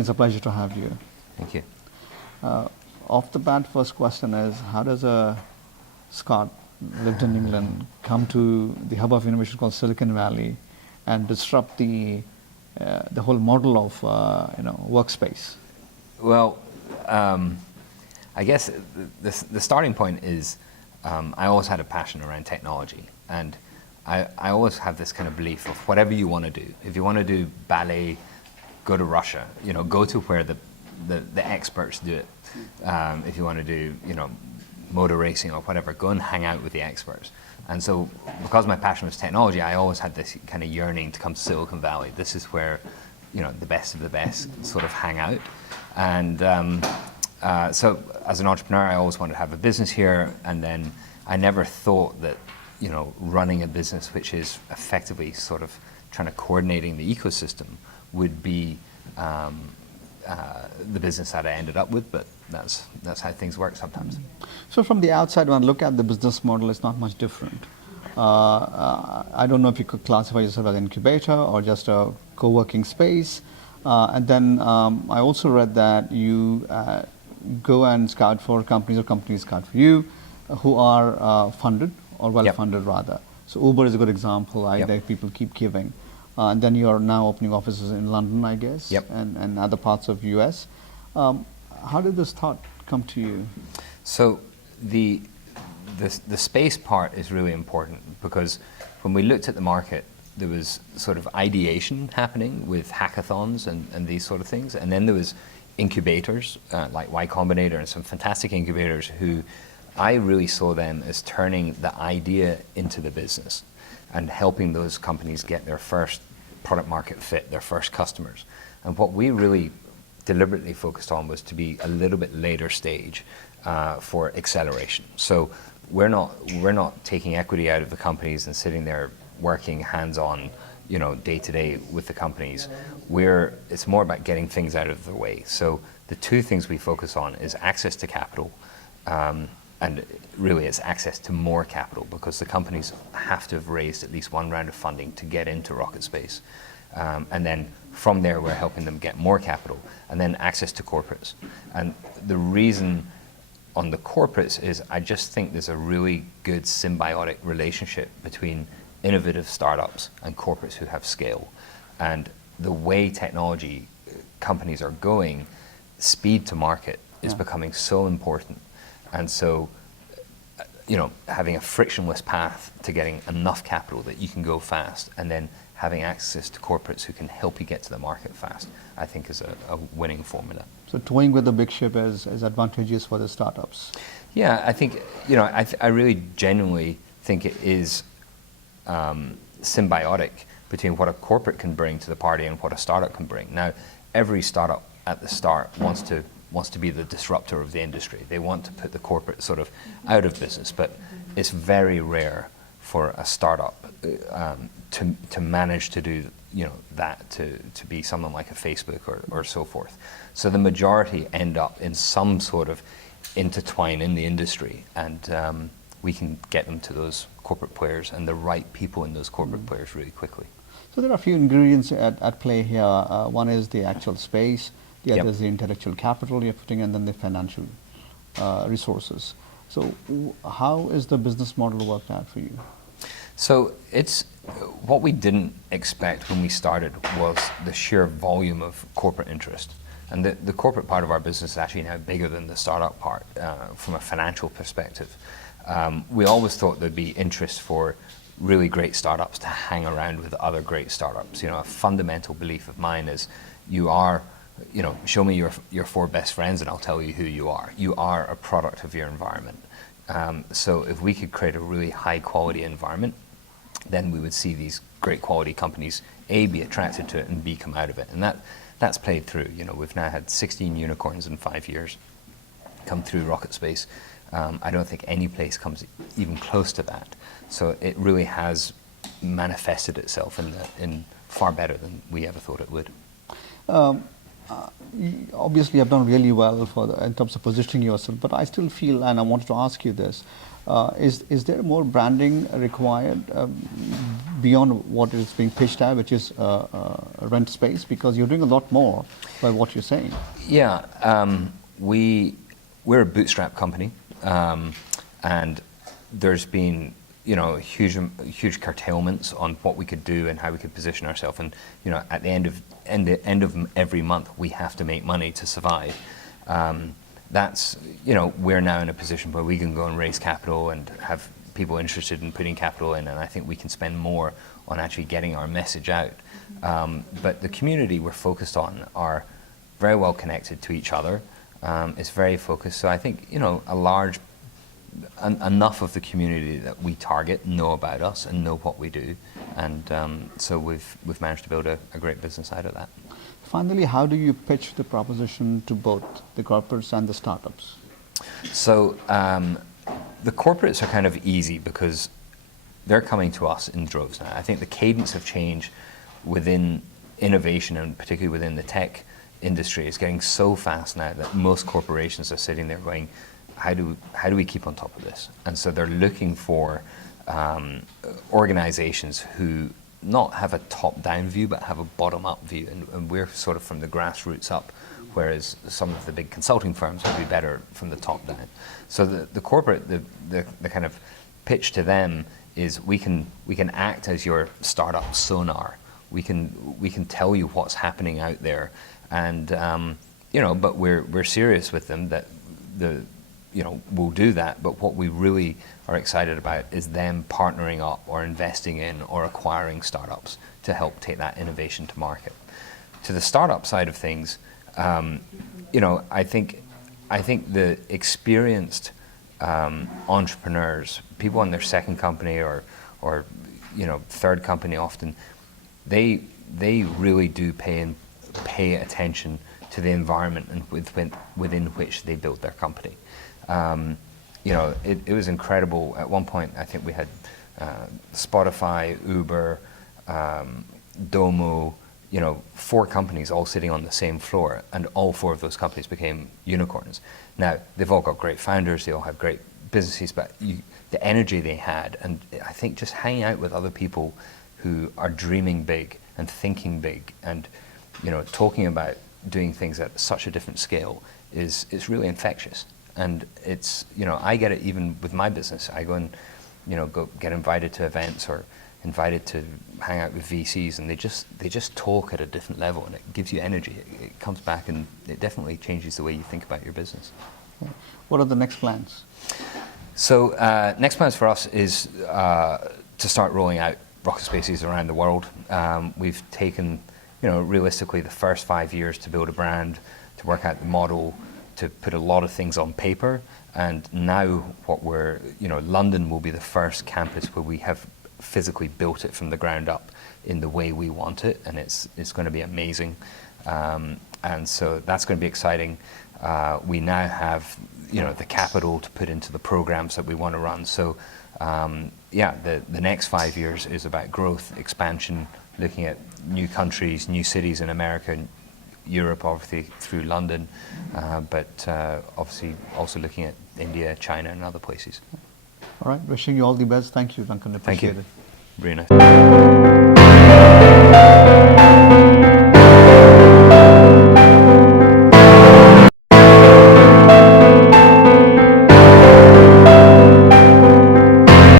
Duncan, it's a pleasure to have you. Thank you. Off the bat, first question is, how does a Scot lived in England come to the hub of innovation called Silicon Valley and disrupt the whole model of workspace? Well, I guess the starting point is I always had a passion around technology, and I always have this kind of belief of whatever you want to do. If you want to do ballet, go to Russia. Go to where the experts do it. If you want to do motor racing or whatever, go and hang out with the experts. And so, because my passion was technology, I always had this kind of yearning to come to Silicon Valley. This is where the best of the best sort of hang out. And so, as an entrepreneur, I always wanted to have a business here. And then I never thought that running a business which is effectively sort of trying to coordinating the ecosystem would be the business that I ended up with, but that's how things work sometimes. So from the outside, when I look at the business model, it's not much different. I don't know if you could classify yourself as an incubator or just a co-working space. And then I also read that you go and scout for companies, or companies scout for you, who are funded or well-funded rather. So Uber is a good example, right? That people keep giving. And then you are now opening offices in London, I guess, and other parts of US. How did this thought come to you? So the space part is really important, because when we looked at the market, there was sort of ideation happening with hackathons and these sort of things. And then there was incubators like Y Combinator and some fantastic incubators who I really saw them as turning the idea into the business and helping those companies get their first product market fit, their first customers. And what we really deliberately focused on was to be a little bit later stage for acceleration. So we're not taking equity out of the companies and sitting there working hands-on, day to day with the companies. It's more about getting things out of the way. So the two things we focus on is access to capital, and really it's access to more capital, because the companies have to have raised at least one round of funding to get into RocketSpace. And then from there, we're helping them get more capital, and then access to corporates. And the reason on the corporates is I just think there's a really good symbiotic relationship between innovative startups and corporates who have scale. And the way technology companies are going, speed to market is becoming so important. And so, having a frictionless path to getting enough capital that you can go fast, and then having access to corporates who can help you get to the market fast, I think is a winning formula. So toying with the big ship is advantageous for the startups. Yeah, I think, I really genuinely think it is symbiotic between what a corporate can bring to the party and what a startup can bring. Now, every startup at the start wants to be the disruptor of the industry. They want to put the corporate sort of out of business, but it's very rare for a startup to manage to do that, to be someone like a Facebook or so forth. So the majority end up in some sort of intertwine in the industry, and we can get them to those corporate players and the right people in those corporate players really quickly. So there are a few ingredients at play here. One is the actual space. The other is the intellectual capital you're putting, and then the financial resources. So how is the business model worked out for you? So it's what we didn't expect when we started was the sheer volume of corporate interest. And the corporate part of our business is actually now bigger than the startup part from a financial perspective. We always thought there'd be interest for really great startups to hang around with other great startups. A fundamental belief of mine is show me your four best friends and I'll tell you who you are. You are a product of your environment. So if we could create a really high quality environment, then we would see these great quality companies, A, be attracted to it, and B, come out of it. And that's played through. We've now had 16 unicorns in 5 years come through RocketSpace. I don't think any place comes even close to that. So it really has manifested itself in far better than we ever thought it would. Obviously, you've done really well in terms of positioning yourself, but I still feel, and I wanted to ask you this, is there more branding required beyond what is being pitched at, which is rent space, because you're doing a lot more by what you're saying. Yeah, we're a bootstrap company, and there's been huge curtailments on what we could do and how we could position ourselves. And at the end of every month, we have to make money to survive. We're now in a position where we can go and raise capital and have people interested in putting capital in, and I think we can spend more on actually getting our message out. But the community we're focused on are very well connected to each other. It's very focused. So I think enough of the community that we target know about us and know what we do, and so we've managed to build a great business out of that. Finally, how do you pitch the proposition to both the corporates and the startups? So the corporates are kind of easy because they're coming to us in droves now. I think the cadence of change within innovation, and particularly within the tech industry, is getting so fast now that most corporations are sitting there going, how do we keep on top of this? And so they're looking for organizations who not have a top-down view, but have a bottom-up view. And we're sort of from the grassroots up, whereas some of the big consulting firms would be better from the top down. So the corporate, the kind of pitch to them is we can act as your startup sonar. We can tell you what's happening out there, and but we're serious with them that we'll do that. But what we really are excited about is them partnering up or investing in or acquiring startups to help take that innovation to market. To the startup side of things, I think the experienced entrepreneurs, people in their second company or third company, often they really do pay attention to the environment and within which they built their company. It was incredible. At one point, I think we had Spotify, Uber, Domo, 4 companies all sitting on the same floor, and all 4 of those companies became unicorns. Now, they've all got great founders, they all have great businesses, but the energy they had, and I think just hanging out with other people who are dreaming big and thinking big and talking about doing things at such a different scale is really infectious. And it's I get it even with my business. I go and go get invited to events or invited to hang out with VCs, and they just talk at a different level, and it gives you energy. It comes back, and it definitely changes the way you think about your business. What are the next plans? So next plans for us is to start rolling out RocketSpaces around the world. We've taken realistically the first 5 years to build a brand, to work out the model, to put a lot of things on paper, and now London will be the first campus where we have physically built it from the ground up in the way we want it, and it's going to be amazing, and so that's going to be exciting. We now have the capital to put into the programs that we want to run. So the next 5 years is about growth, expansion, looking at new countries, new cities in America, Europe, obviously through London, but obviously also looking at India, China, and other places. All right, wishing you all the best. Thank you, Duncan. Appreciate it. Very nice.